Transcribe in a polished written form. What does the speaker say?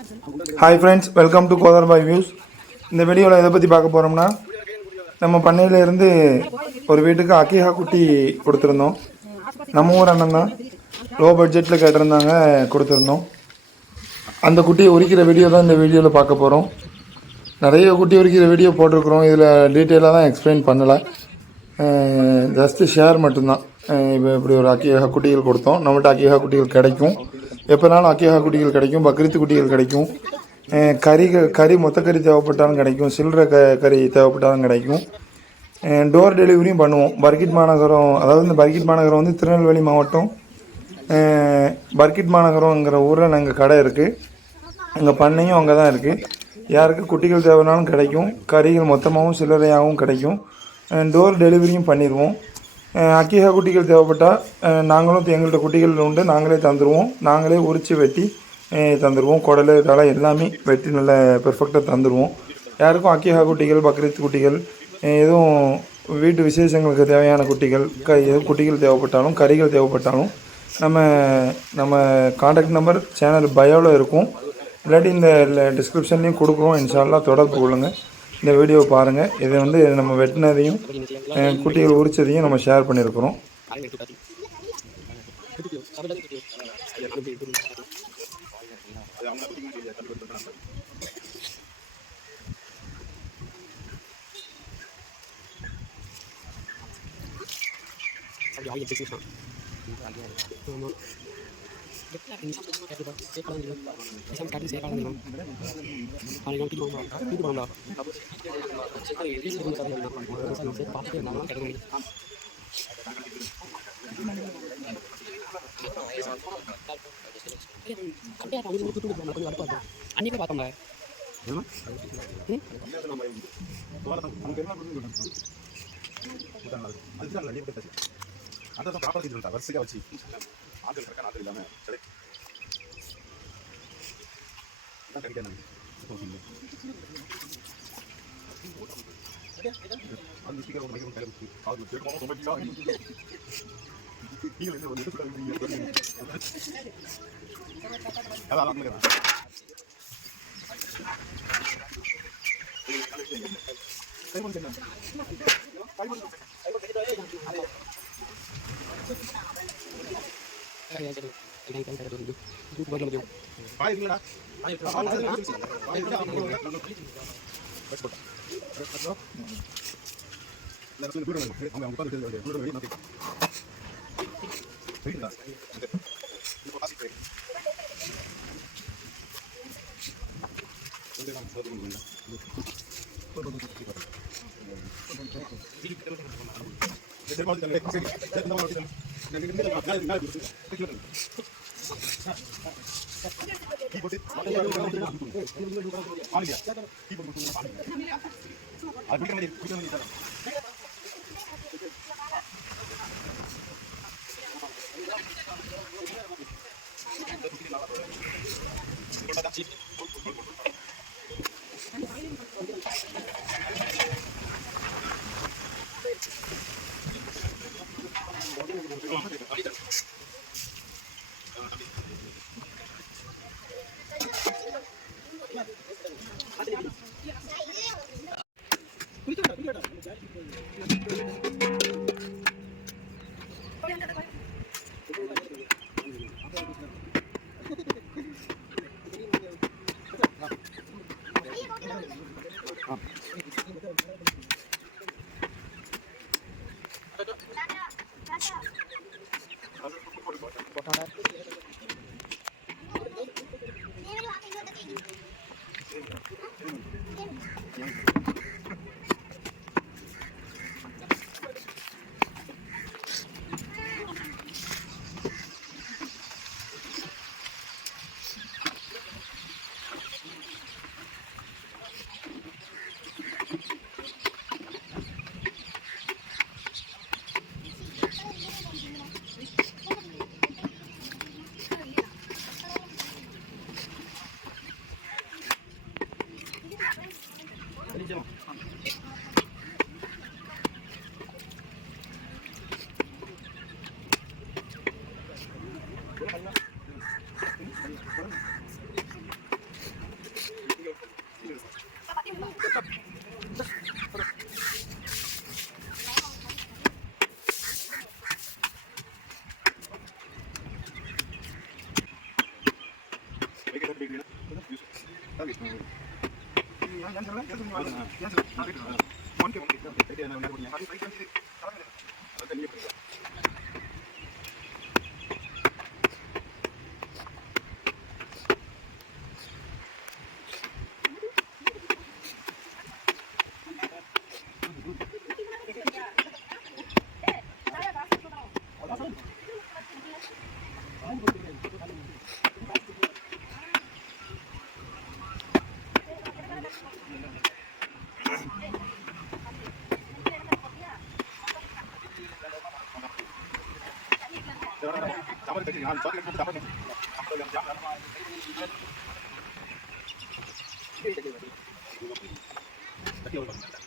Hi friends, welcome to Kodar by Views. இந்த வீடியோவில் எதை பற்றி பார்க்க போகிறோம்னா, நம்ம பண்ணையிலேருந்து ஒரு வீட்டுக்கு அக்கீஹா குட்டி கொடுத்துருந்தோம். நம்ம ஊர் அண்ணன் தான், லோ பட்ஜெட்டில் கேட்டிருந்தாங்க, கொடுத்துருந்தோம். அந்த குட்டியை உரிக்கிற வீடியோ தான் இந்த வீடியோவில் பார்க்க போகிறோம். நிறைய குட்டி உரிக்கிற வீடியோ போட்டிருக்கிறோம். இதில் டீட்டெயிலாக தான் எக்ஸ்பிளைன் பண்ணலை, ஜஸ்ட்டு ஷேர் மட்டும்தான். இப்போ இப்படி ஒரு அக்கீஹா குட்டிகள் கொடுத்தோம். நம்மகிட்ட அக்கீஹா குட்டிகள் கிடைக்கும், எப்போனாலும் அக்கீஹா குட்டிகள் கிடைக்கும், பக்ரீத்து குட்டிகள் கிடைக்கும், கறி மொத்தக்கறி தேவைப்பட்டாலும் கிடைக்கும், சில்லறை கறி தேவைப்பட்டாலும் கிடைக்கும். டோர் டெலிவரியும் பண்ணுவோம். பர்கிட் மாநகரம், அதாவது இந்த பர்கிட் மாநகரம் வந்து திருநெல்வேலி மாவட்டம் பர்கிட் மாநகரங்கிற ஊரில் நாங்கள் கடை இருக்குது. எங்கள் பண்ணையும் அங்கே தான் இருக்குது. யாருக்கு குட்டிகள் தேவைனாலும் கிடைக்கும், கறிகள் மொத்தமாகவும் சில்லறையாகவும் கிடைக்கும். டோர் டெலிவரியும் பண்ணிடுவோம். அக்கீஹா குட்டிகள் தேவைப்பட்டால் நாங்களும் எங்கள்கிட்ட குட்டிகள் உண்டு, நாங்களே தந்துடுவோம். நாங்களே உரித்து வெட்டி தந்துடுவோம். குடல் தலை எல்லாமே வெட்டி நல்ல பெர்ஃபெக்டாக தந்துடுவோம். யாருக்கும் அக்கீஹா குட்டிகள், பக்ரீத் குட்டிகள், எதுவும் வீட்டு விசேஷங்களுக்கு தேவையான குட்டிகள், எதுவும் குட்டிகள் தேவைப்பட்டாலும், கறிகள் தேவைப்பட்டாலும் நம்ம காண்டாக்ட் நம்பர் சேனல் பயோவில் இருக்கும், இல்லாட்டி இந்த டிஸ்கிரிப்ஷன்லேயும் கொடுக்குறோம். இன்ஷால்லா தொடர்பு கொள்ளுங்கள். இந்த வீடியோவை பாருங்கள். இதை வந்து நம்ம வெட்டினதையும் குட்டிகள் உரித்ததையும் நம்ம ஷேர் பண்ணியிருக்கிறோம். அன்னைக்கு பார்த்தோம்ல அதான் காப்பாற்றிட்டு வரிசையாக வச்சு ஆட்கள் கரெக்டாக ஆட்கள் இல்லாமல் கிடைக்காது. அந்த ஸ்பீக்கர் ஒரு மைக்ரோஃபோன் கையில் Thank you.